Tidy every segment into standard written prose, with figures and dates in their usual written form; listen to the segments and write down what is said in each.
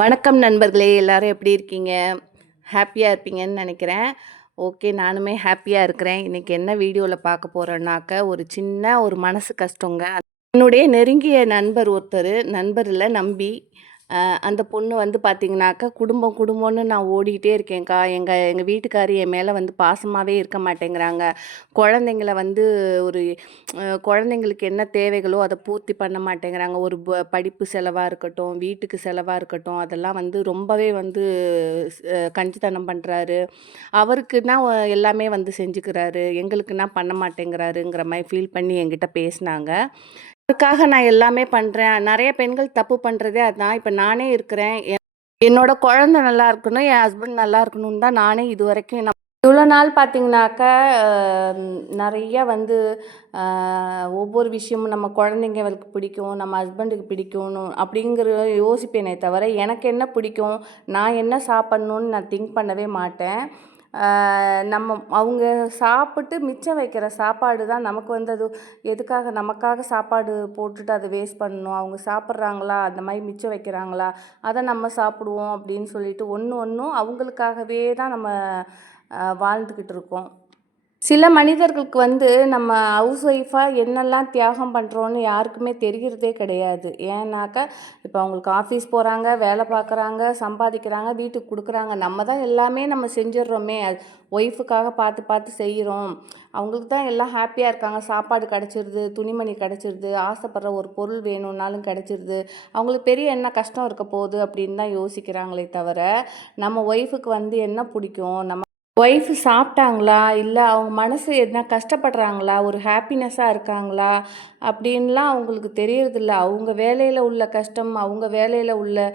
வணக்கம் நண்பர்களே, எல்லாரும் எப்படி இருக்கீங்க? ஹேப்பியா இருப்பீங்கன்னு நெனைக்கிறேன். ஓகே, நானுமே ஹேப்பியா இருக்கிறேன். இன்னைக்கு என்ன வீடியோல பார்க்க போறேன்னாக்க, ஒரு மனசு கஷ்டங்க. என்னுடைய நெருங்கிய நண்பர் ஒருத்தரு, நண்பர் இல்ல நம்பி. அந்த பொண்ணு வந்து பார்த்தீங்கன்னாக்கா, குடும்பம் குடும்பம்னு நான் ஓடிக்கிட்டே இருக்கேன்க்கா. எங்க எங்க வீட்டுக்காரு என் மேல வந்து பாசமாவே இருக்க மாட்டேங்கிறாங்க. குழந்தைங்கள வந்து ஒரு குழந்தைங்களுக்கு என்ன தேவைகளோ அத பூர்த்தி பண்ண மாட்டேங்கிறாங்க. ஒரு படிப்பு செலவா இருக்கட்டும், வீட்டுக்கு செலவா இருக்கட்டும், அதெல்லாம் வந்து ரொம்பவே வந்து கஞ்சித்தனம் பண்றாரு. அவருக்குன்னா எல்லாமே வந்து செஞ்சுக்கிறாரு. எங்களுக்குன்னா பண்ண மாட்டேங்கிறாருங்கிற மாரி ஃபீல் பண்ணி என்கிட்ட பேசினாங்க. அதுக்காக நான் எல்லாமே பண்றேன். நெறைய பெண்கள் தப்பு பண்றதே அதான். இப்ப நானே இருக்கிறேன். என்னோட குழந்தை நல்லா இருக்கணும், என் ஹஸ்பண்ட் நல்லா இருக்கணும்னு தான் நானே இதுவரைக்கும் இவ்வளோ நாள் பார்த்தீங்கன்னாக்கா, நெறைய வந்து அ ஒவ்வொரு விஷயமும் நம்ம குழந்தைங்களுக்கு பிடிக்கும், நம்ம ஹஸ்பண்டுக்கு பிடிக்கும்னு அப்படிங்கிற யோசிப்பேனே தவிர, எனக்கு என்ன பிடிக்கும், நான் என்ன சாப்பிட்ணுன்னு நான் திங்க் பண்ணவே மாட்டேன். நம்ம அவங்க சாப்பிட்டு மிச்சம் வைக்கிற சாப்பாடு தான் நமக்கு வந்து அது எதுக்காக நமக்காக சாப்பாடு போட்டுட்டு அதை வேஸ்ட் பண்ணணும், அவங்க சாப்பிட்றாங்களா, அந்த மாதிரி மிச்சம் வைக்கிறாங்களா, அதை நம்ம சாப்பிடுவோம் அப்படின்னு சொல்லிட்டு ஒன்று ஒன்றும் அவங்களுக்காகவே தான் நம்ம வாழ்ந்துக்கிட்டு இருக்கோம். சில மனிதர்களுக்கு வந்து நம்ம ஹவுஸ் ஒய்ஃபாக என்னெல்லாம் தியாகம் பண்ணுறோன்னு யாருக்குமே தெரிகிறதே கிடையாது. ஏன்னாக்கா, இப்போ அவங்களுக்கு ஆஃபீஸ் போகிறாங்க, வேலை பார்க்குறாங்க, சம்பாதிக்கிறாங்க, வீட்டுக்கு கொடுக்குறாங்க. நம்ம தான் எல்லாமே நம்ம செஞ்சிடுறோமே. அது ஒய்ஃபுக்காக பார்த்து பார்த்து செய்கிறோம். அவங்களுக்கு தான் எல்லாம் ஹாப்பியாக இருக்காங்க. சாப்பாடு கிடச்சிருது, துணிமணி கிடச்சிருது, ஆசைப்படுற ஒரு பொருள் வேணும்னாலும் கிடச்சிருது. அவங்களுக்கு பெரிய என்ன கஷ்டம் இருக்க போகுது அப்படின்னு தான் யோசிக்கிறாங்களே தவிர, நம்ம ஒய்ஃபுக்கு வந்து என்ன பிடிக்கும், ஒய்ஃபு சாப்பிட்டாங்களா, இல்லை அவங்க மனசு என்ன கஷ்டப்படுறாங்களா, ஒரு ஹாப்பினஸ்ஸாக இருக்காங்களா அப்படின்லாம் அவங்களுக்கு தெரியறதில்ல. அவங்க வேலையில் உள்ள கஷ்டம், அவங்க வேலையில் உள்ள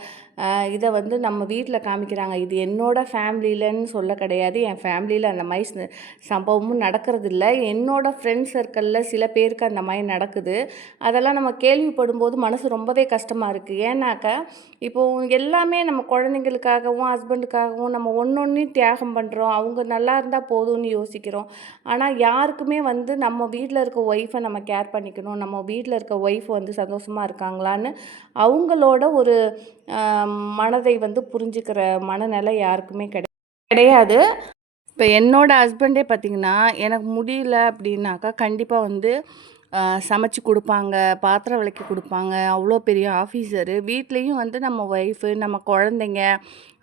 இதை வந்து நம்ம வீட்டில் காமிக்கிறாங்க. இது என்னோட ஃபேமிலியிலன்னு சொல்ல கிடையாது. என் ஃபேமிலியில் அந்த மாதிரி சம்பவமும் நடக்கிறதில்ல. என்னோடய ஃப்ரெண்ட்ஸ் சர்க்கிளில் சில பேருக்கு அந்த மாதிரி நடக்குது. அதெல்லாம் நம்ம கேள்விப்படும்போது மனசு ரொம்பவே கஷ்டமாக இருக்குது. ஏன்னாக்கா, இப்போது எல்லாமே நம்ம குழந்தைங்களுக்காகவும் ஹஸ்பண்டுக்காகவும் நம்ம ஒன்றொன்றையும் தியாகம் பண்ணுறோம். அவங்க நல்லா இருந்தால் போதும்னு யோசிக்கிறோம். ஆனால் யாருக்குமே வந்து நம்ம வீட்டில் இருக்க ஒய்ஃபை நம்ம கேர் பண்ணிக்கணும், நம்ம வீட்டில் இருக்க ஒய்ஃப் வந்து சந்தோஷமாக இருக்காங்களான்னு அவங்களோட ஒரு மனதை வந்து புரிஞ்சுக்கிற மனநிலை யாருக்குமே கிடையாது. இப்போ என்னோட ஹஸ்பண்டே பார்த்திங்கன்னா, எனக்கு முடியல அப்படின்னாக்கா கண்டிப்பாக வந்து சமைச்சு கொடுப்பாங்க, பாத்திரம் விளக்கி கொடுப்பாங்க. அவ்வளோ பெரிய ஆஃபீஸரு. வீட்லேயும் வந்து நம்ம ஒய்ஃபு, நம்ம குழந்தைங்க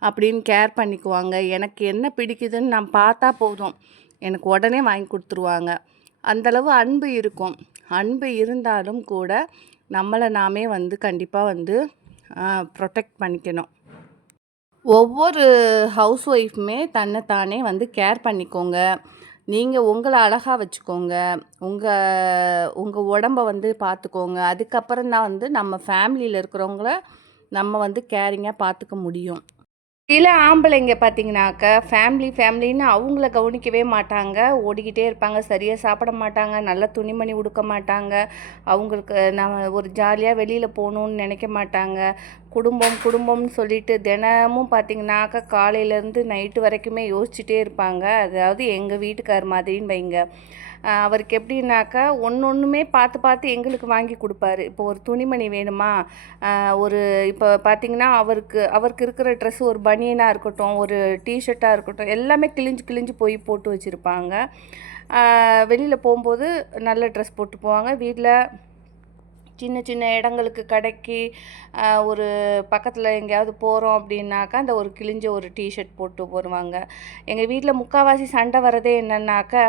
அப்படின்னு கேர் பண்ணிக்குவாங்க. எனக்கு என்ன பிடிக்குதுன்னு நான் பார்த்தா போதும், எனக்கு உடனே வாங்கி கொடுத்துருவாங்க. அந்தளவு அன்பு இருக்கும். அன்பு இருந்தாலும் கூட நம்மளை நாமே வந்து கண்டிப்பாக வந்து ப்ரொடெக்ட் பண்ணிக்கணும். ஒவ்வொரு ஹவுஸ் ஒய்ஃபுமே தன்னைத்தானே வந்து கேர் பண்ணிக்கோங்க. நீங்கள் உங்களை அழகாக வச்சுக்கோங்க. உங்கள் உடம்ப வந்து பார்த்துக்கோங்க. அதுக்கப்புறம் தான் வந்து நம்ம ஃபேமிலியில் இருக்கிறவங்கள நம்ம வந்து கேரிங்காக பார்த்துக்க முடியும். சில ஆம்பளைங்க பார்த்தீங்கன்னாக்கா, ஃபேமிலின்னு அவங்கள கவனிக்கவே மாட்டாங்க. ஓடிக்கிட்டே இருப்பாங்க. சரியாக சாப்பிட மாட்டாங்க. நல்ல துணிமணி உடுக்க மாட்டாங்க. அவங்களுக்கு நம்ம ஒரு ஜாலியாக வெளியில் போகணுன்னு நினைக்க மாட்டாங்க. குடும்பம்னு சொல்லிட்டு தினமும் பார்த்தீங்கன்னாக்கா, காலையிலேருந்து நைட்டு வரைக்குமே யோசிச்சுட்டே இருப்பாங்க. அதாவது எங்கள் வீட்டுக்கார் மாதிரின்னு வைங்க. அவருக்கு எப்படின்னாக்கா, ஒன்றுமே பார்த்து பார்த்து எங்களுக்கு வாங்கி கொடுப்பாரு. இப்போ ஒரு துணிமணி வேணுமா, ஒரு இப்போ பார்த்திங்கன்னா அவருக்கு இருக்கிற ட்ரெஸ் ஒரு பனியனாக இருக்கட்டும், ஒரு டிஷர்ட்டாக இருக்கட்டும், எல்லாமே கிழிஞ்சு போய் போட்டு வச்சுருப்பாங்க. வெளியில் போகும்போது நல்ல ட்ரெஸ் போட்டு போவாங்க. வீட்டில் சின்ன சின்ன இடங்களுக்கு, கடைக்கு, ஒரு பக்கத்தில் எங்கேயாவது போகிறோம் அப்படின்னாக்கா, அந்த ஒரு கிழிஞ்ச ஒரு டிஷர்ட் போட்டு வருவாங்க. எங்கள் வீட்டில் முக்கால்வாசி சண்டை வரதே என்னன்னாக்கா,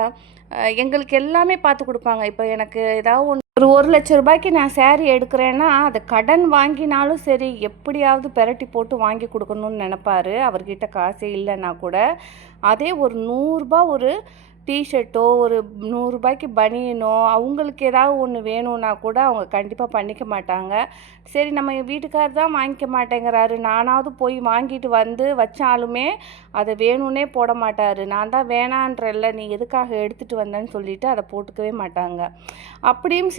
எங்களுக்கு எல்லாமே பார்த்து கொடுப்பாங்க. இப்போ எனக்கு ஏதாவது ஒரு 1,00,000 ரூபாய்க்கு நான் சேரீ எடுக்கிறேன்னா, அதை கடன் வாங்கினாலும் சரி, எப்படியாவது பெரட்டி போட்டு வாங்கி கொடுக்கணும்னு நினப்பாரு. அவர்கிட்ட காசே இல்லைன்னா கூட. அதே ஒரு ரூ. 100 ஒரு டிஷர்ட்டோ, ஒரு ரூ. 100 பனியனோ, அவங்களுக்கு ஏதாவது ஒன்று வேணும்னா கூட அவங்க கண்டிப்பாக பண்ணிக்க மாட்டாங்க. சரி, நம்ம வீட்டுக்காரர் தான் வாங்கிக்க மாட்டேங்கிறாரு, நானாவது போய் வாங்கிட்டு வந்து வச்சாலுமே அதை வேணும்னே போட மாட்டார். நான் தான் வேணான்றல்ல, நீ எதுக்காக எடுத்துகிட்டு வந்தேன்னு சொல்லிவிட்டு அதை போட்டுக்கவே மாட்டாங்க. அப்படியும்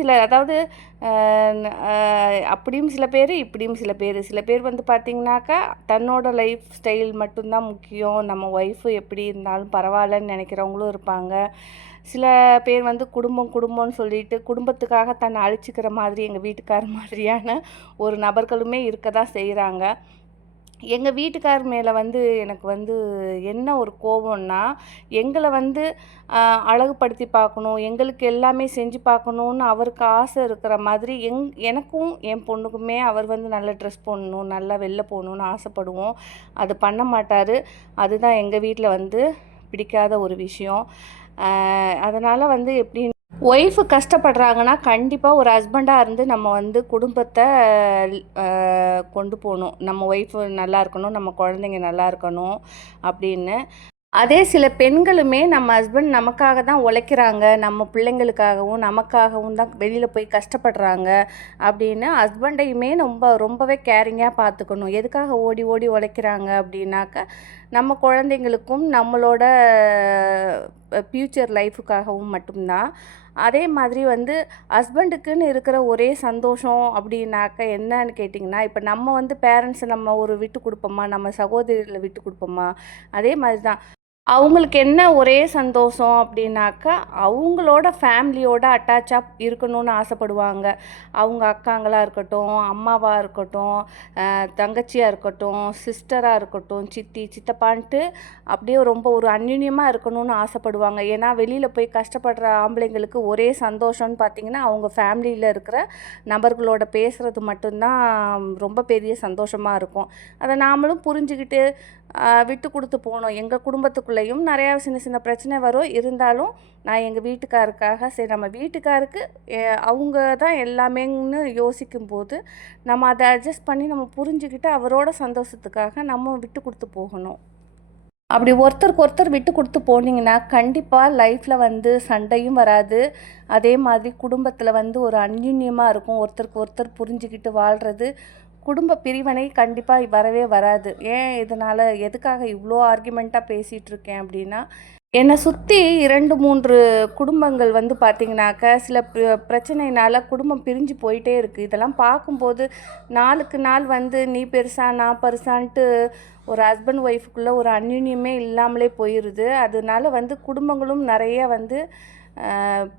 சில பேர், இப்படியும் சில பேர் வந்து பார்த்திங்கனாக்கா, தன்னோட லைஃப் ஸ்டைல் மட்டும்தான் முக்கியம், நம்ம ஒய்ஃபு எப்படி இருந்தாலும் பரவாயில்லன்னு நினைக்கிறவங்களும் இருப்பாங்க. சில பேர் வந்து குடும்பம்னு சொல்லிட்டு குடும்பத்துக்காக தன்னை அழிச்சிக்கிற மாதிரி எங்கள் வீட்டுக்கார மாதிரியான ஒரு நபர்களுமே இருக்க தான் செய்கிறாங்க. எங்கள் வீட்டுக்கார் மேலே வந்து எனக்கு வந்து என்ன ஒரு கோபம்னா, எங்களை வந்து அழகுபடுத்தி பார்க்கணும், எங்களுக்கு எல்லாமே செஞ்சு பார்க்கணுன்னு அவருக்கு ஆசை இருக்கிற மாதிரி எனக்கும் என் பொண்ணுக்குமே அவர் வந்து நல்ல ட்ரெஸ் போடணும், நல்லா வெளில போகணுன்னு ஆசைப்படுவோம். அது பண்ண மாட்டார். அதுதான் எங்கள் வீட்டில் வந்து பிடிக்காத ஒரு விஷயம். அதனால் வந்து எப்படின்னு ஒய்ஃபு கஷ்டப்படுறாங்கன்னா கண்டிப்பாக ஒரு ஹஸ்பண்டாக இருந்து நம்ம வந்து குடும்பத்தை கொண்டு போகணும். நம்ம ஒய்ஃபு நல்லா இருக்கணும், நம்ம குழந்தைங்க நல்லா இருக்கணும் அப்படின்னு. அதே சில பெண்களுமே நம்ம ஹஸ்பண்ட் நமக்காக தான் உழைக்கிறாங்க, நம்ம பிள்ளைங்களுக்காகவும் நமக்காகவும் தான் வெளியில் போய் கஷ்டப்படுறாங்க அப்படின்னு ஹஸ்பண்டையுமே ரொம்பவே கேரிங்காக பார்த்துக்கணும். எதுக்காக ஓடி ஓடி உழைக்கிறாங்க அப்படின்னாக்கா, நம்ம குழந்தைங்களுக்கும் நம்மளோட ஃப்யூச்சர் லைஃபுக்காகவும் மட்டும்தான். அதே மாதிரி வந்து ஹஸ்பண்டுக்குன்னு இருக்கிற ஒரே சந்தோஷம் அப்படின்னாக்க என்னன்னு கேட்டிங்கன்னா, இப்போ நம்ம வந்து பேரண்ட்ஸை நம்ம ஒரு விட்டு கொடுப்போமா, நம்ம சகோதரிகளை விட்டு கொடுப்போமா, அதே மாதிரி தான் அவங்களுக்கு என்ன ஒரே சந்தோஷம் அப்படின்னாக்கா, அவங்களோட ஃபேமிலியோட அட்டாச்சாக இருக்கணும்னு ஆசைப்படுவாங்க. அவங்க அக்காங்களா இருக்கட்டும், அம்மாவாக இருக்கட்டும், தங்கச்சியாக இருக்கட்டும், சிஸ்டராக இருக்கட்டும், சித்தி, சித்தப்பான்ட்டு அப்படியே ரொம்ப ஒரு அந்யுன்யமாக இருக்கணும்னு ஆசைப்படுவாங்க. ஏன்னா வெளியில் போய் கஷ்டப்படுற ஆம்பளைங்களுக்கு ஒரே சந்தோஷம்னு பார்த்திங்கன்னா, அவங்க ஃபேமிலியில் இருக்கிற நபர்களோட பேசுகிறது மட்டும்தான் ரொம்ப பெரிய சந்தோஷமாக இருக்கும். அதை நாமளும் புரிஞ்சுக்கிட்டு விட்டு கொடுத்து போகணும். எங்கள் குடும்பத்துக்குள்ளேயும் நிறையா சின்ன சின்ன பிரச்சனை வரும். இருந்தாலும் நான் எங்கள் வீட்டுக்காருக்காக சரி நம்ம வீட்டுக்காருக்கு அவங்க தான் எல்லாமேன்னு யோசிக்கும்போது நம்ம அதை அட்ஜஸ்ட் பண்ணி நம்ம புரிஞ்சுக்கிட்டு அவரோட சந்தோஷத்துக்காக நம்ம விட்டு கொடுத்து போகணும். அப்படி ஒருத்தருக்கு ஒருத்தர் விட்டு கொடுத்து போனீங்கன்னா கண்டிப்பாக லைஃப்பில் வந்து சண்டையும் வராது. அதே மாதிரி குடும்பத்தில் வந்து ஒரு அந்யுன்யமாக இருக்கும். ஒருத்தருக்கு ஒருத்தர் புரிஞ்சுக்கிட்டு வாழ்கிறது. குடும்ப பிரிவினை கண்டிப்பாக வரவே வராது. ஏன் இதனால் எதுக்காக இவ்வளோ ஆர்கியூமெண்ட்டாக பேசிகிட்டு இருக்கேன் அப்படின்னா, என்னை சுற்றி 2, 3 குடும்பங்கள் வந்து பார்த்திங்கனாக்கா சில பிரச்சனையினால் குடும்பம் பிரிஞ்சு போயிட்டே இருக்குது. இதெல்லாம் பார்க்கும்போது நாளுக்கு நாள் வந்து நீ பெருசா நான் பெருசான்ட்டு ஒரு ஹஸ்பண்ட் ஒய்ஃபுக்குள்ளே ஒரு அந்யுன்யமே இல்லாமலே போயிடுது. அதனால வந்து குடும்பங்களும் நிறைய வந்து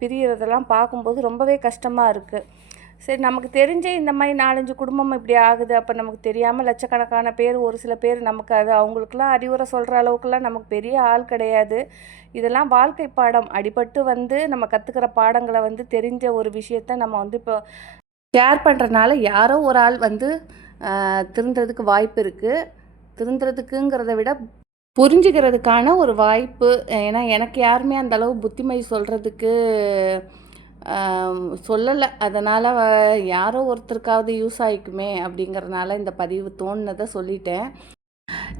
பிரியறதெல்லாம் பார்க்கும்போது ரொம்பவே கஷ்டமாக இருக்குது. சரி நமக்கு தெரிஞ்சே இந்த மாதிரி 4, 5 குடும்பம் இப்படி ஆகுது. அப்போ நமக்கு தெரியாமல் லட்சக்கணக்கான பேர் ஒரு சில பேர் நமக்கு அது அவங்களுக்கெல்லாம் அறிவுரை சொல்கிற அளவுக்குலாம் நமக்கு பெரிய ஆள் கிடையாது. இதெல்லாம் வாழ்க்கை பாடம். அடிபட்டு வந்து நம்ம கற்றுக்கிற பாடங்களை வந்து தெரிஞ்ச ஒரு விஷயத்த நம்ம வந்து இப்போ ஷேர் பண்ணுறதுனால யாரோ ஒரு ஆள் வந்து திருந்துறதுக்கு வாய்ப்பு இருக்குது. திருந்துறதுக்குங்கிறத விட புரிஞ்சுக்கிறதுக்கான ஒரு வாய்ப்பு. ஏன்னா எனக்கு யாருமே அந்தளவு புத்திமதி சொல்கிறதுக்கு சொல்லலை. அதனால் யாரோ ஒருத்தருக்காவது யூஸ் ஆகிக்குமே அப்படிங்கிறதுனால இந்த பதிவு தோணுனதை சொல்லிட்டேன்.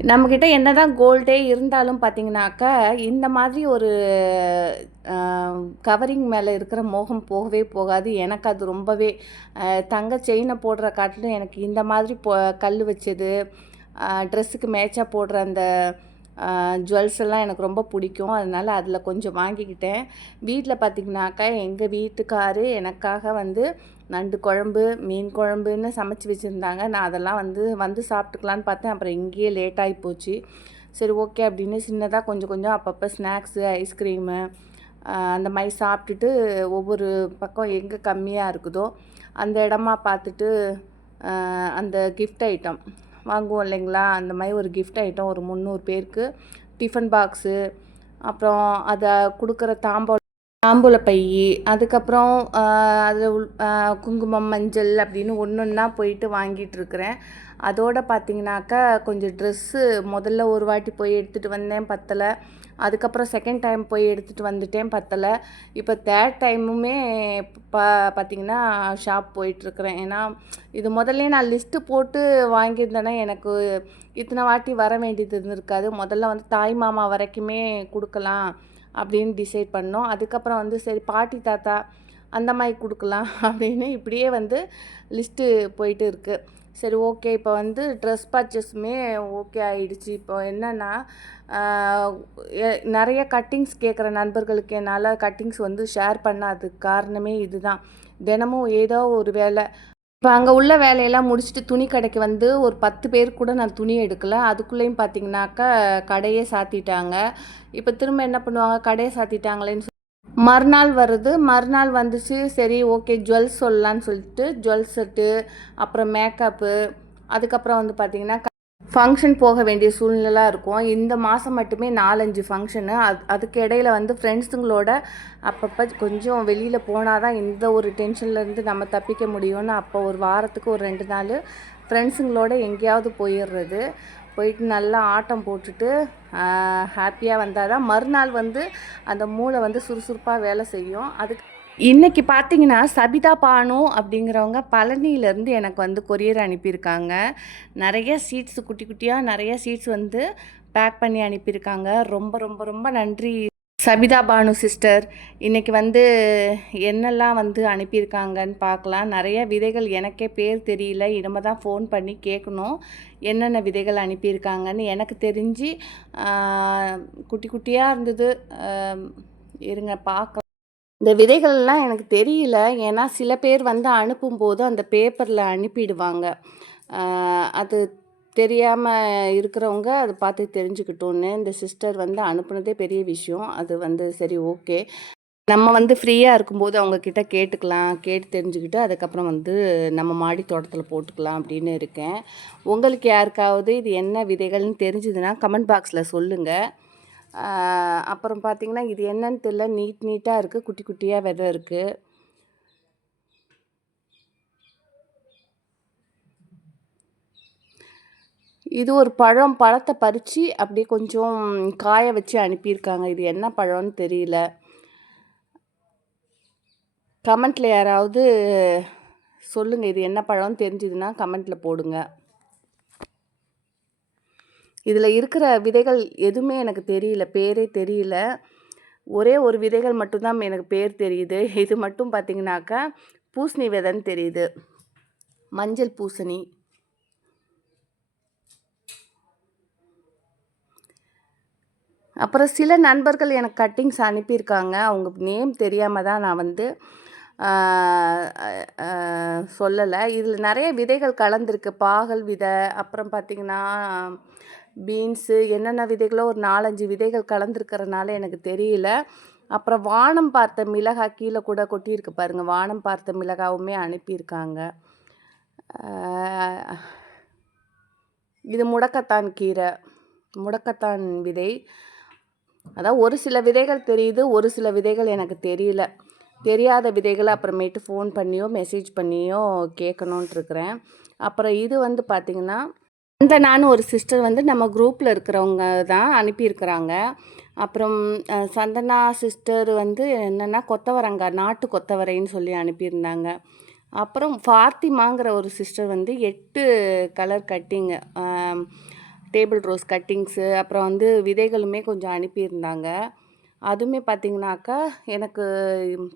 நம்மக்கிட்ட என்ன தான் கோல்டே இருந்தாலும் பார்த்திங்கனாக்கா இந்த மாதிரி ஒரு கவரிங் மேலே இருக்கிற மோகம் போகவே போகாது. எனக்கு அது ரொம்பவே தங்க செயினை போடுற காட்டிலும் எனக்கு இந்த மாதிரி கல் வச்சது ட்ரெஸ்ஸுக்கு மேட்சாக போடுற அந்த ஜுவல்ஸ் எல்லாம் எனக்கு ரொம்ப பிடிக்கும். அதனால் அதில் கொஞ்சம் வாங்கிக்கிட்டேன். வீட்டில் பார்த்திங்கனாக்கா எங்கள் வீட்டுக்காரு எனக்காக வந்து நண்டு குழம்பு, மீன் குழம்புன்னு சமைச்சி வச்சுருந்தாங்க. நான் அதெல்லாம் வந்து சாப்பிட்டுக்கலான்னு பார்த்தேன். அப்புறம் இங்கேயே லேட்டாகி போச்சு. சரி ஓகே அப்படின்னு சின்னதாக கொஞ்சம் கொஞ்சம் அப்பப்போ ஸ்நாக்ஸு, ஐஸ்கிரீமு அந்த மாதிரி சாப்பிட்டுட்டு ஒவ்வொரு பக்கம் எங்கே கம்மியாக இருக்குதோ அந்த இடமா பார்த்துட்டு அந்த கிஃப்ட் ஐட்டம் வாங்குவோம் இல்லைங்களா, அந்த மாதிரி ஒரு கிஃப்ட் ஐட்டம் ஒரு 300 பேருக்கு டிஃபன் பாக்ஸு, அப்புறம் அதை கொடுக்குற தாம்பூல பை, அதுக்கப்புறம் அதில் குங்குமம், மஞ்சள் அப்படின்னு ஒன்றா போயிட்டு வாங்கிட்டுருக்குறேன். அதோடு பார்த்திங்கனாக்கா கொஞ்சம் ட்ரெஸ்ஸு முதல்ல ஒரு வாட்டி போய் எடுத்துகிட்டு வந்தேன், பத்தலை. அதுக்கப்புறம் செகண்ட் டைம் போய் எடுத்துகிட்டு வந்துட்டேன், பத்தலை. இப்போ தேர்ட் டைமுமே பார்த்திங்கன்னா ஷாப் போயிட்டுருக்குறேன். ஏன்னா இது முதல்ல நான் லிஸ்ட்டு போட்டு வாங்கியிருந்தேன்னா எனக்கு இத்தனை வாட்டி வர வேண்டியது இருந்திருக்காது. முதல்ல வந்து தாய் மாமா வரைக்குமே கொடுக்கலாம் அப்படின்னு டிசைட் பண்ணோம். அதுக்கப்புறம் வந்து சரி பாட்டி தாத்தா அந்த மாதிரி கொடுக்கலாம் அப்படின்னு இப்படியே வந்து லிஸ்ட்டு போயிட்டு இருக்குது. சரி ஓகே, இப்போ வந்து ட்ரெஸ் பர்ச்சேஸுமே ஓகே ஆகிடுச்சு. இப்போ என்னென்னா நிறைய கட்டிங்ஸ் கேட்குற நண்பர்களுக்கு என்னால் கட்டிங்ஸ் வந்து ஷேர் பண்ணாததுக்கு காரணமே இதுதான். தினமும் ஏதோ ஒரு வேலை. இப்போ அங்கே உள்ள வேலையெல்லாம் முடிச்சுட்டு துணி கடைக்கு வந்து ஒரு 10 பேர் கூட நான் துணி எடுக்கலை. அதுக்குள்ளேயும் பார்த்திங்கனாக்கா கடையே சாத்திட்டாங்க. இப்போ திரும்ப என்ன பண்ணுவாங்க, கடையை சாத்திட்டாங்களேன்னு மறுநாள் வருது. மறுநாள் வந்துச்சு, சரி ஓகே ஜுவல்ஸ் சொல்லலான்னு சொல்லிட்டு ஜுவல் செட்டு, அப்புறம் மேக்கப்பு, அதுக்கப்புறம் வந்து பார்த்திங்கன்னா ஃபங்க்ஷன் போக வேண்டிய சூழ்நிலை இருக்கும். இந்த மாதம் மட்டுமே 4, 5 ஃபங்க்ஷனு. அதுக்கு இடையில வந்து ஃப்ரெண்ட்ஸுங்களோட அப்பப்போ கொஞ்சம் வெளியில் போனால் தான் இந்த ஒரு டென்ஷன்லேருந்து நம்ம தப்பிக்க முடியும்னு அப்போ ஒரு வாரத்துக்கு ஒரு 2 நாள் ஃப்ரெண்ட்ஸுங்களோட எங்கேயாவது போயிடுறது. போயிட்டு நல்லா ஆட்டம் போட்டுட்டு ஹாப்பியாக வந்தால் தான் மறுநாள் வந்து அந்த மூளை வந்து சுறுசுறுப்பாக வேலை செய்யும். அதுக்கு இன்றைக்கி பார்த்தீங்கன்னா சபிதா பானு அப்படிங்கிறவங்க பழனியிலேருந்து எனக்கு வந்து கொரியர் அனுப்பியிருக்காங்க. நிறைய சீட்ஸ் குட்டி குட்டியாக நிறைய சீட்ஸ் வந்து பேக் பண்ணி அனுப்பியிருக்காங்க. ரொம்ப ரொம்ப ரொம்ப நன்றி சபிதா பானு சிஸ்டர். இன்றைக்கி வந்து என்னெல்லாம் வந்து அனுப்பியிருக்காங்கன்னு பார்க்கலாம். நிறைய விதைகள் எனக்கே பேர் தெரியல. இனிமே தான் ஃபோன் பண்ணி கேட்கணும் என்னென்ன விதைகள் அனுப்பியிருக்காங்கன்னு. எனக்கு தெரிஞ்சு குட்டி குட்டியாக இருந்தது. இருங்க பார்க்கலாம். இந்த விதைகள்லாம் எனக்கு தெரியல. ஏன்னா சில பேர் வந்து அனுப்பும்போது அந்த பேப்பரில் அனுப்பிடுவாங்க. அது தெரியாமல் இருக்கிறவங்க அதை பார்த்து தெரிஞ்சுக்கிட்டோன்னு இந்த சிஸ்டர் வந்து அனுப்புனதே பெரிய விஷயம். அது வந்து சரி ஓகே. நம்ம வந்து ஃப்ரீயாக இருக்கும்போது அவங்கக்கிட்ட கேட்டுக்கலாம். கேட்டு தெரிஞ்சுக்கிட்டு அதுக்கப்புறம் வந்து நம்ம மாடி தோட்டத்தில் போட்டுக்கலாம் அப்படின்னு இருக்கேன். உங்களுக்கு யாருக்காவது இது என்ன விதைகள்னு தெரிஞ்சுதுன்னா கமெண்ட் பாக்ஸில் சொல்லுங்கள். அப்புறம் பார்த்திங்கன்னா இது என்னன்னு தெரியல. நீட்டாக இருக்குது. குட்டி குட்டியாக விதை இருக்குது. இது ஒரு பழத்தை பறித்து அப்படியே கொஞ்சம் காய வச்சு அனுப்பியிருக்காங்க. இது என்ன பழம்னு தெரியல. கமெண்ட்டில் யாராவது சொல்லுங்கள் இது என்ன பழம்னு தெரிஞ்சுதுன்னா கமெண்ட்டில் போடுங்க. இதில் இருக்கிற விதைகள் எதுவுமே எனக்கு தெரியல, பேரே தெரியல. ஒரே ஒரு விதைகள் மட்டும்தான் எனக்கு பேர் தெரியுது. இது மட்டும் பார்த்திங்கனாக்கா பூசணி விதைன்னு தெரியுது. மஞ்சள் பூசணி. அப்புறம் சில நண்பர்கள் எனக்கு கட்டிங்ஸ் அனுப்பியிருக்காங்க. அவங்க நேம் தெரியாமல் தான் நான் வந்து சொல்லலை. இதில் நிறைய விதைகள் கலந்துருக்கு. பாகல் விதை, அப்புறம் பார்த்திங்கன்னா பீன்ஸு, என்னென்ன விதைகளோ ஒரு 4, 5 விதைகள் கலந்துருக்கிறனால எனக்கு தெரியல. அப்புறம் வானம் பார்த்த மிளகாய் கீழே கூட கொட்டியிருக்கு பாருங்கள். வானம் பார்த்த மிளகாவுமே அனுப்பியிருக்காங்க. இது முடக்கத்தான் கீரை, முடக்கத்தான் விதை. அதான் ஒரு சில விதைகள் தெரியுது, ஒரு சில விதைகள் எனக்கு தெரியல. தெரியாத விதைகளை அப்புறமேட்டு ஃபோன் பண்ணியோ மெசேஜ் பண்ணியோ கேட்கணுன்ட்ருக்குறேன். அப்புறம் இது வந்து பார்த்திங்கன்னா சந்தனான்னு ஒரு சிஸ்டர் வந்து நம்ம குரூப்பில் இருக்கிறவங்க தான் அனுப்பியிருக்கிறாங்க. அப்புறம் சந்தனா சிஸ்டர் வந்து என்னென்னா கொத்தவரங்காய், நாட்டு கொத்தவரைன்னு சொல்லி அனுப்பியிருந்தாங்க. அப்புறம் ஃபாத்திமாங்கிற ஒரு சிஸ்டர் வந்து 8 கலர் கட்டிங்கு, டேபிள் ரோஸ் கட்டிங்ஸு, அப்புறம் வந்து விதைகளுமே கொஞ்சம் அனுப்பியிருந்தாங்க. அதுவுமே பார்த்திங்கனாக்கா எனக்கு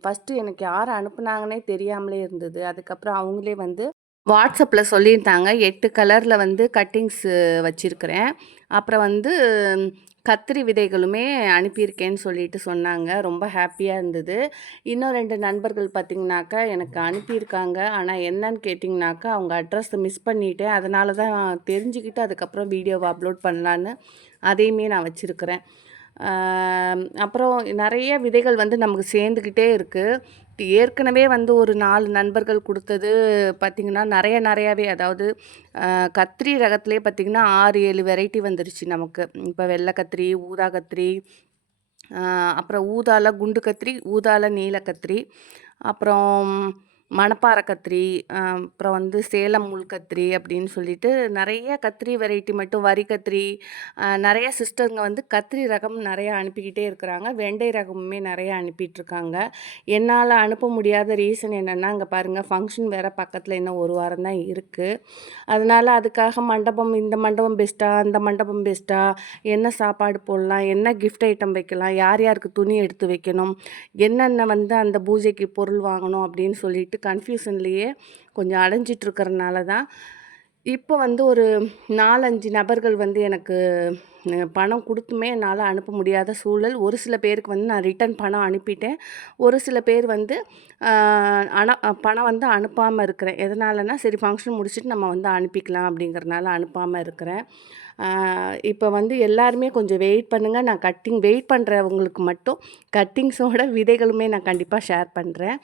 ஃபஸ்ட்டு எனக்கு யார் அனுப்புனாங்கன்னே தெரியாமலே இருந்தது. அதுக்கப்புறம் அவங்களே வந்து வாட்ஸ்அப்பில் சொல்லியிருந்தாங்க 8 கலரில் வந்து கட்டிங்ஸு வச்சுருக்கிறேன். அப்புறம் வந்து கத்திரி விதைகளுமே அனுப்பியிருக்கேன்னு சொல்லிட்டு சொன்னாங்க. ரொம்ப ஹாப்பியாக இருந்தது. இன்னும் 2 நண்பர்கள் பார்த்திங்கனாக்கா எனக்கு அனுப்பியிருக்காங்க. ஆனால் என்னன்னு கேட்டிங்கனாக்கா அவங்க அட்ரஸை மிஸ் பண்ணிட்டேன். அதனால தான் தெரிஞ்சுக்கிட்டு அதுக்கப்புறம் வீடியோவை அப்லோட் பண்ணலான்னு அதையுமே நான் வச்சுருக்கிறேன். அப்புறம் நிறைய விதைகள் வந்து நமக்கு சேர்ந்துக்கிட்டே இருக்குது. ஏற்கனவே வந்து ஒரு 4 நண்பர்கள் கொடுத்தது பார்த்திங்கன்னா நிறையாவே, அதாவது கத்திரி ரகத்துலேயே பார்த்திங்கன்னா 6, 7 வெரைட்டி வந்துருச்சு நமக்கு. இப்போ வெள்ளை கத்திரி, ஊதா கத்திரி, அப்புறம் ஊதால குண்டு கத்திரி, ஊதால நீல கத்திரி, அப்புறம் மணப்பாறை கத்திரி, அப்புறம் வந்து சேலம் முள் கத்திரி அப்படின்னு சொல்லிட்டு நிறைய கத்திரி வெரைட்டி மட்டும், வரி கத்திரி, நிறைய சிஸ்டருங்க வந்து கத்திரி ரகம் நிறையா அனுப்பிக்கிட்டே இருக்கிறாங்க. வெண்டை ரகமுமே நிறையா அனுப்பிட்டுருக்காங்க. என்னால் அனுப்ப முடியாத ரீசன் என்னென்னா, அங்கே பாருங்கள் ஃபங்க்ஷன் வேறு பக்கத்தில் இன்னும் ஒரு வாரம் தான் இருக்குது. அதனால் அதுக்காக மண்டபம், இந்த மண்டபம் பெஸ்ட்டா, அந்த மண்டபம் பெஸ்ட்டா, என்ன சாப்பாடு போடலாம், என்ன கிஃப்ட் ஐட்டம் வைக்கலாம், யார் யாருக்கு துணி எடுத்து வைக்கணும், என்னென்ன வந்து அந்த பூஜைக்கு பொருள் வாங்கணும் அப்படின்னு சொல்லிட்டு கன்ஃபியூஷன்லேயே கொஞ்சம் அலைஞ்சிட்ருக்கிறனால தான் இப்போ வந்து ஒரு 4, 5 நபர்கள் வந்து எனக்கு பணம் கொடுத்துமே என்னால் அனுப்ப முடியாத சூழல். ஒரு சில பேருக்கு வந்து நான் ரிட்டன் பணம் அனுப்பிட்டேன். ஒரு சில பேர் வந்து பணம் வந்து அனுப்பாமல் இருக்கிறேன். எதனாலனா சரி ஃபங்க்ஷன் முடிச்சுட்டு நம்ம வந்து அனுப்பிக்கலாம் அப்படிங்கிறனால அனுப்பாமல் இருக்கிறேன். இப்போ வந்து எல்லாருமே கொஞ்சம் வெயிட் பண்ணுங்கள். நான் வெயிட் பண்ணுறவங்களுக்கு மட்டும் கட்டிங்ஸோட விதைகளுமே நான் கண்டிப்பாக ஷேர் பண்ணுறேன்.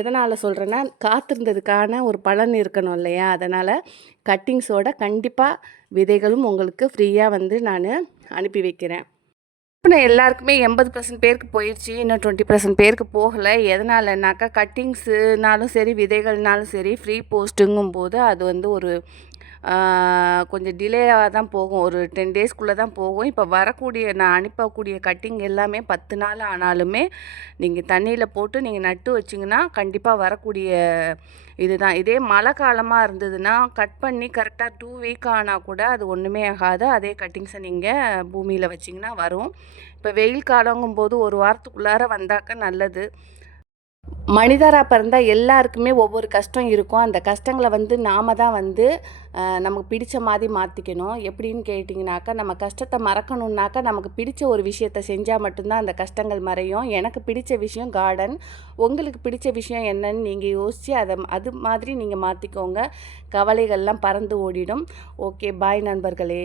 எதனால் சொல்கிறேன்னா காத்திருந்ததுக்கான ஒரு பலன் இருக்கணும் இல்லையா? அதனால் கட்டிங்ஸோட கண்டிப்பாக விதைகளும் உங்களுக்கு ஃப்ரீயாக வந்து நான் அனுப்பி வைக்கிறேன். இப்போ நான் எல்லாருக்குமே 80% பேருக்கு போயிடுச்சு, இன்னும் 20% பேருக்கு போகலை. எதனாலனாக்கா கட்டிங்ஸுனாலும் சரி விதைகள்னாலும் சரி ஃப்ரீ போஸ்ட்டுங்கும்போது அது வந்து ஒரு கொஞ்சம் டிலேவாக தான் போகும். ஒரு 10 டேஸ்க்குள்ளே தான் போகும். இப்போ வரக்கூடிய நான் அனுப்பக்கூடிய கட்டிங் எல்லாமே 10 நாள் ஆனாலுமே நீங்கள் தண்ணியில் போட்டு நீங்கள் நட்டு வச்சிங்கன்னா கண்டிப்பாக வரக்கூடிய இதுதான். இதே மழை காலமாக இருந்ததுன்னா கட் பண்ணி கரெக்டாக 2 வீக் ஆனால் கூட அது ஒன்றுமே ஆகாது. அதே கட்டிங்ஸை நீங்கள் பூமியில் வச்சிங்கன்னா வரும். இப்போ வெயில் காலங்கும்போது ஒரு வாரத்துக்குள்ளார வந்தாக்க நல்லது. மனிதராக பிறந்தா எல்லாருக்குமே ஒவ்வொரு கஷ்டம் இருக்கும். அந்த கஷ்டங்கள வந்து நாம தான் வந்து நமக்கு பிடிச்ச மாதிரி மாற்றிக்கணும். எப்படின்னு கேட்டிங்கனாக்கா, நம்ம கஷ்டத்தை மறக்கணுன்னாக்கா, நமக்கு பிடிச்ச ஒரு விஷயத்த செஞ்சா மட்டும்தான் அந்த கஷ்டங்கள் மறையும். எனக்கு பிடிச்ச விஷயம் கார்டன். உங்களுக்கு பிடிச்ச விஷயம் என்னன்னு நீங்கள் யோசித்து அது மாதிரி நீங்கள் மாற்றிக்கோங்க. கவலைகள்லாம் பறந்து ஓடிடும். ஓகே, பாய் நண்பர்களே.